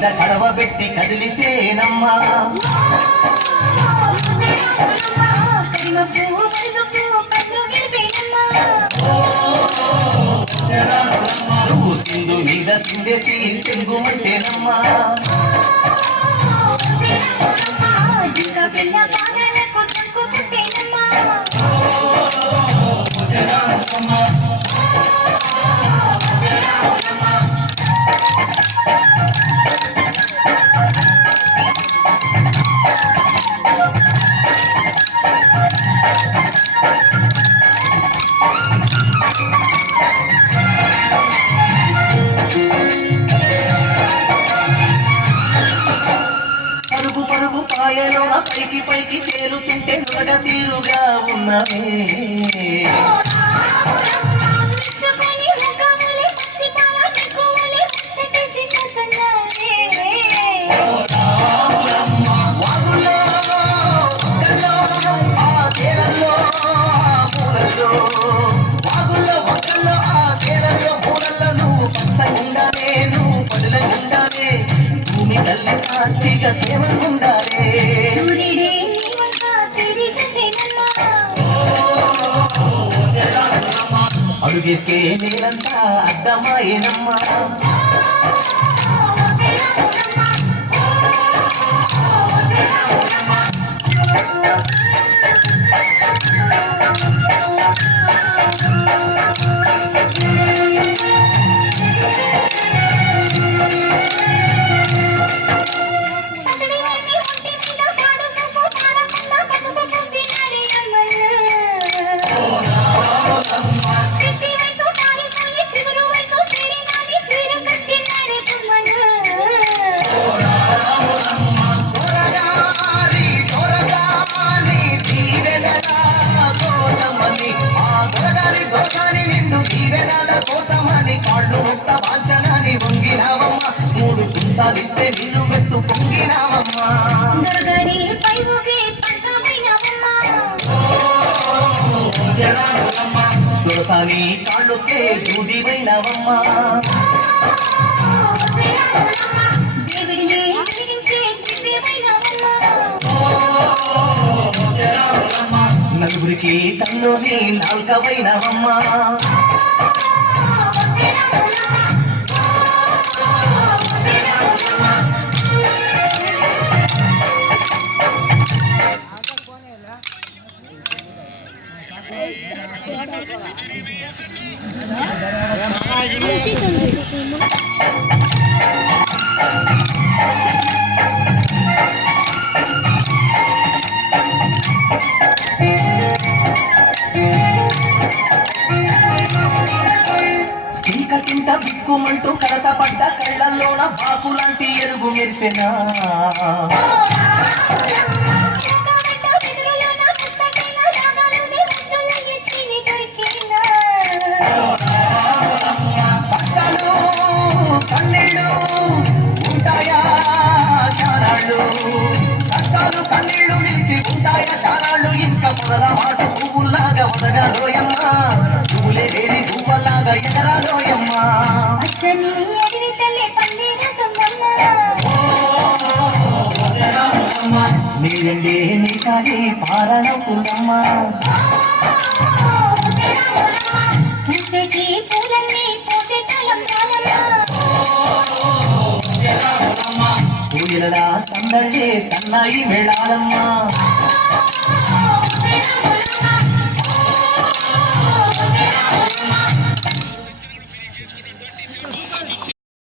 మీద కడవ పెట్టి కదిలితేనమ్మా నువ్వు సింధు మీద సిందేసి సింగుమంటేనమ్మా పరుగు పరుగు పాయలోన పైకి పైకి తేలుతుంటే నులగ తీరుగా ఉన్నవే వాగుల్లో మొక్కల్లో ఆ సేరల్లో పూలల్లో నువ్వు పంచగుండాలే నువ్వు పదులగుండాలే భూమి తల్లి సాక్షిగా సేవకుండాలే అడుగేస్తే నేలంతా అర్థమాయేనమ్మా నిన్ను దీవెనల కోసమని కాళ్ళు ముట్ట వాంచనని వంగినావమ్మ మూడు కుంచాలిస్తే నిన్ను మెత్తు పొంగినావమ్మా దోసాని కాళ్ళుకే దూదివైనవమ్మా నలుగురికి కన్నుని నాల్కవైనవమ్మా చీకటింట బిక్కుమంటూ కడత పడ్డ కళ్ళల్లోన బాకులాంటి ఎరుగు మెరిసెనా కష్టాలు కన్నీళ్ళు ఉంటాయా శారాళ్ళు కష్టాలు కన్నీళ్ళు నిలిచి ఉంటాయా శారాళ్ళు ఇంకా మొదల మాట పువ్వుల్లాగా వదగాలోయమ్మా పువ్వులే లేని పువ్వులాగా ఎగరాలోయమ్మా నీరండే నీ కాలి పారణవుతుందమ్మా పూయలలా సందడే సన్నాయి మేళాలమ్మా